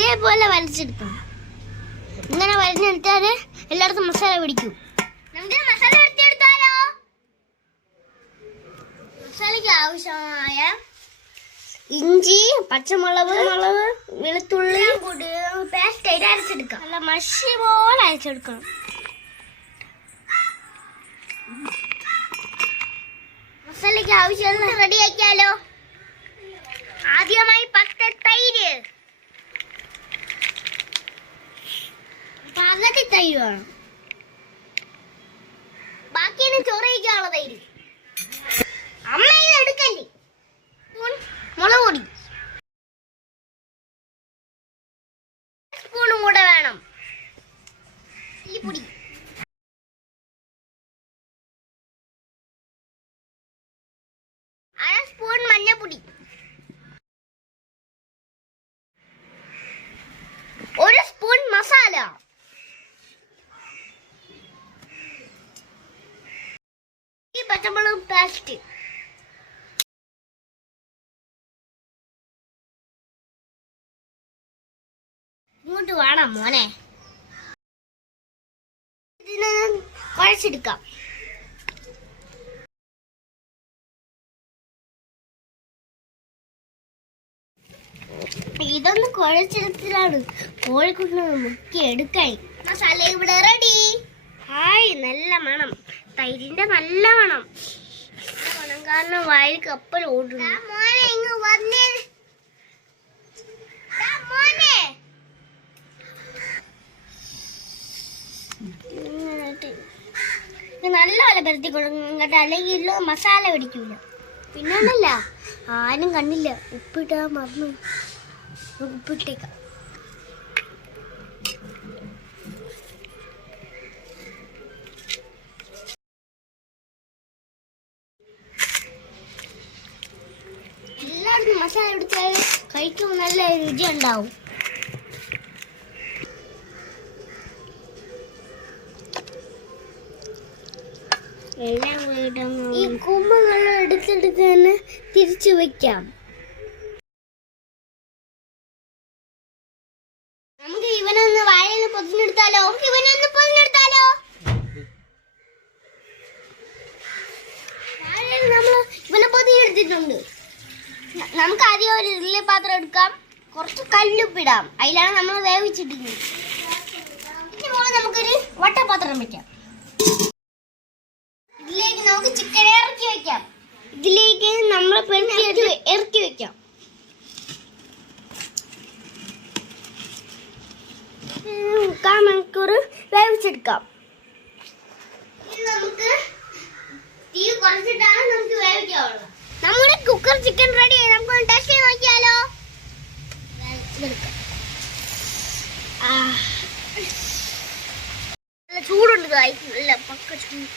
ഇതേപോലെ വരച്ചെടുക്കണം. ഇങ്ങനെ വരഞ്ഞെടുത്താല് എല്ലായിടത്തും മസാല പിടിക്കും. നമുക്ക് മസാല എടുത്തെടുത്താലോ? മസാലയ്ക്ക് ആവശ്യമായ ഇഞ്ചി, പച്ചമുളക്, വെളുത്തുള്ളി പേസ്റ്റ് ആയിട്ട് അരച്ചെടുക്കാം. നല്ല മഷി പോലെ അരച്ചെടുക്കണം. മസാലയ്ക്ക് ആവശ്യമുള്ള റെഡിയാക്കിയാലോ? ആദ്യമായി തൈര്, പകുതി തൈര് വേണം. ബാക്കിയാണ് ചോറയിക്കാനുള്ള തൈര്. അമ്മ ഇത് എടുക്കല്ലേ. മുളക് പൊടി സ്പൂണും കൂടെ വേണം. പൊടി അര സ്പൂൺ മഞ്ഞപ്പൊടി, ഒരു സ്പൂൺ മസാല, ഈ പച്ചമുളക് പേസ്റ്റ്, ഇങ്ങോട്ട് വേണം മോനെ. ഇതിനെ കുഴച്ചെടുക്കാം. ഇതൊന്ന് കുഴച്ചെടുത്തിട്ടാണ് കോഴിക്കുട്ടിനെ മുക്കി എടുക്കാൻ. മസാല ഇവിടെ റെഡി. ഹായ്, നല്ല മണം. തൈരിന്റെ നല്ല മണം. മണം കാരണം വായിൽ കപ്പൽ ഓടുന്നു. മോനെ ഇങ്ങ് വന്നേ. മോനെ നല്ലപോലെ പരത്തി കൊടുക്കും കേട്ടോ, അല്ലെങ്കിൽ മസാല പിടിക്കൂല. പിന്നല്ല ആരും കണ്ടില്ല. ഉപ്പിട്ടാ മറന്നു. ഉപ്പിട്ടേക്കാം. എല്ലായിടത്തും മസാല എടുത്താൽ കഴിക്കുമ്പോൾ നല്ല രുചി ഉണ്ടാവും. ഈ കുമ്പങ്ങൾ എടുത്തെടുത്ത് തന്നെ തിരിച്ചു വെക്കാം. നമുക്ക് ഇവനൊന്ന് വാഴയിൽ പൊതിഞ്ഞെടുത്താലോ? വാഴയിൽ നമ്മൾ ഇവനെ പൊതിഞ്ഞെടുത്തിട്ടുണ്ട്. നമുക്ക് ആദ്യം ഒരു ഇഡ്ഡലി പാത്രം എടുക്കാം. കുറച്ച് കല്ലുപ്പിടാം. അതിലാണ് നമ്മൾ വേവിച്ചിട്ടിരുന്നത്. ഇതുപോലെ നമുക്കൊരു വട്ടപാത്രം വെക്കാം. ഇതിലേക്ക് നമുക്ക് ചിക്കൻ ഇറക്കി വെക്കാം. ഇതിലേക്ക് നമ്മൾ ഇറക്കി വെക്കാം. മുക്കാൽ മണിക്കൂർ വേവിച്ചെടുക്കാം. നമുക്ക് തീ കുറച്ചിട്ടാണ് നമുക്ക് വേവിക്കാവുള്ളത്. നമ്മുടെ കുക്കർ ചിക്കൻ റെഡി ആയി. നമുക്ക് ടെസ്റ്റ് ചെയ്ത് നോക്കിയാലോ? നല്ല ചൂടുണ്ട്. നല്ല പക്ക ചൂട്.